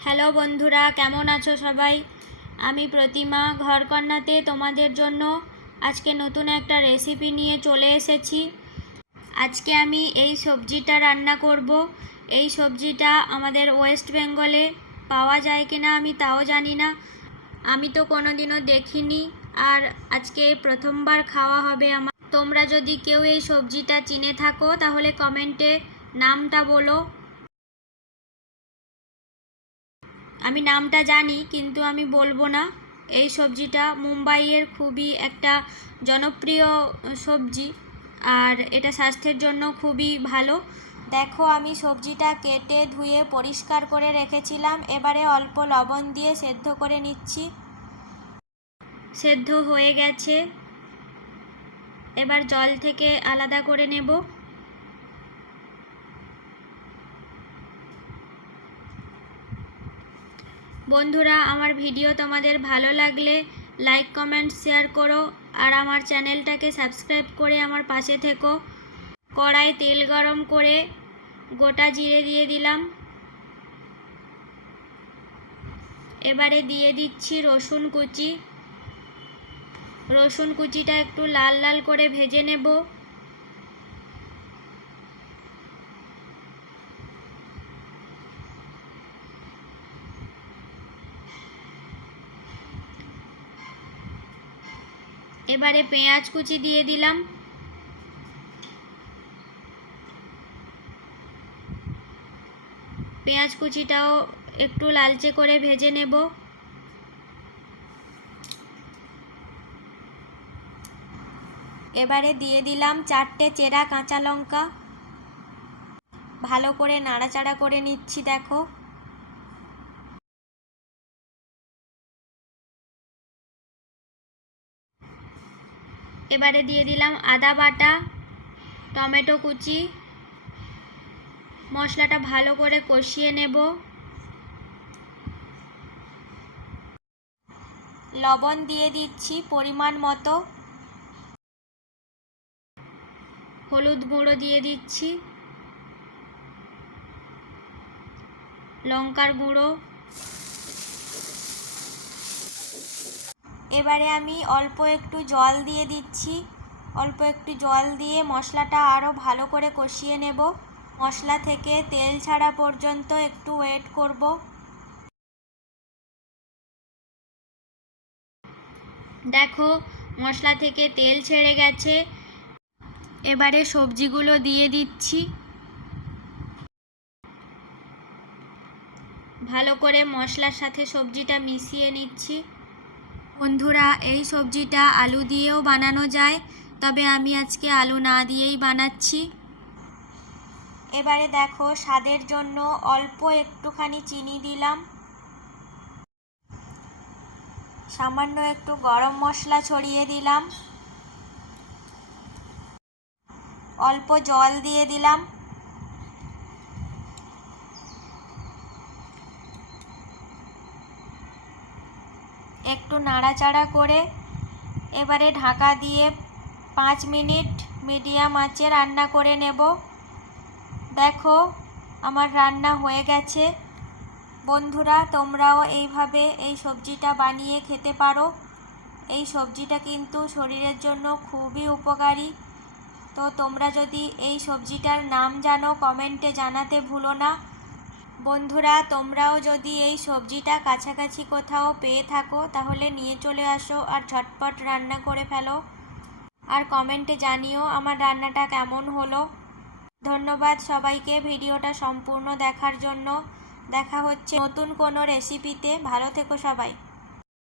Hello বন্ধুরা, কেমন আছো সবাই? আমি প্রতিমা ঘরকন্নাতে তোমাদের জন্য আজকে নতুন একটা রেসিপি নিয়ে চলে এসেছি। আজকে আমি এই সবজিটা রান্না করব। এই সবজিটা আমাদের ওয়েস্ট বেঙ্গলে পাওয়া যায় কিনা আমি তাও জানি না। আমি তো কোনোদিনও দেখিনি, আর আজকে প্রথমবার খাওয়া হবে আমার। তোমরা যদি কেউ এই সবজিটা চিনে থাকো তাহলে কমেন্টে নামটা বলো। আমি নামটা জানি কিন্তু আমি বলবো না। এই সবজিটা মুম্বাইয়ের খুবই একটা জনপ্রিয় সবজি, আর এটা স্বাস্থ্যের জন্য খুবই ভালো। দেখো, আমি সবজিটা কেটে ধুয়ে পরিষ্কার করে রেখেছিলাম। এবারে অল্প লবণ দিয়ে সেদ্ধ করে নিচ্ছি। সেদ্ধ হয়ে গেছে, এবার জল থেকে আলাদা করে নেব। বন্ধুরা, আমার ভিডিও তোমাদের ভালো লাগলে লাইক কমেন্ট শেয়ার করো, আর আমার চ্যানেলটাকে সাবস্ক্রাইব করে আমার পাশে থেকো। কড়াই তেল গরম করে গোটা জিরে দিয়ে দিলাম। এবারে দিয়ে দিচ্ছি রসুন কুচি। রসুন কুচিটা একটু লাল লাল করে ভেজে নেব। এবারে পেঁয়াজ কুচি দিয়ে দিলাম। পেঁয়াজ কুচিটাও একটু লালচে করে ভেজে নেব। এবারে দিয়ে দিলাম 4টে চেরা কাঁচা লঙ্কা। ভালো করে নাড়াচাড়া করে নিচ্ছি। দেখো, এবারে দিয়ে দিলাম আদা বাটা, টমেটো কুচি। মশলাটা ভালো করে কষিয়ে নেব। লবণ দিয়ে দিচ্ছি পরিমাণ মতো। হলুদ গুঁড়ো দিয়ে দিচ্ছি, লঙ্কার গুঁড়ো। এবারে আমি অল্প একটু জল দিয়ে দিচ্ছি। অল্প একটু জল দিয়ে মশলাটা আরও ভালো করে কষিয়ে নেব। মশলা থেকে তেল ছাড়া পর্যন্ত একটু ওয়েট করব। দেখো, মশলা থেকে তেল ছেড়ে গেছে। এবারে সবজিগুলো দিয়ে দিচ্ছি। ভালো করে মশলার সাথে সবজিটা মিশিয়ে নিচ্ছি। বন্ধুরা, এই সবজিটা আলু দিয়েও বানানো যায়, তবে আমি আজকে আলু না দিয়েই বানাচ্ছি। এবারে দেখো, স্বাদের জন্য অল্প একটুখানি চিনি দিলাম। সামান্য একটু গরম মশলা ছড়িয়ে দিলাম। অল্প জল দিয়ে দিলাম। একটু নাড়াচাড়া করে এবারে ঢাকা দিয়ে 5 মিনিট মিডিয়াম আঁচে রান্না করে নেব। দেখো, আমার রান্না হয়ে গেছে। বন্ধুরা, তোমরাও এইভাবে এই সবজিটা বানিয়ে খেতে পারো। এই সবজিটা কিন্তু শরীরের জন্য খুবই উপকারী। তো তোমরা যদি এই সবজিটার নাম জানো কমেন্টে জানাতে ভুলো না। বন্ধুরা, তোমরাও যদি এই সবজিটা কাছাকাছি কোথাও পেয়ে থাকো তাহলে নিয়ে চলে আসো আর ঝটপট রান্না করে ফেলো। আর কমেন্টে জানিও আমার রান্নাটা কেমন হলো। ধন্যবাদ সবাইকে ভিডিওটা সম্পূর্ণ দেখার জন্য। দেখা হচ্ছে নতুন কোনো রেসিপিতে। ভালো থেকো সবাই।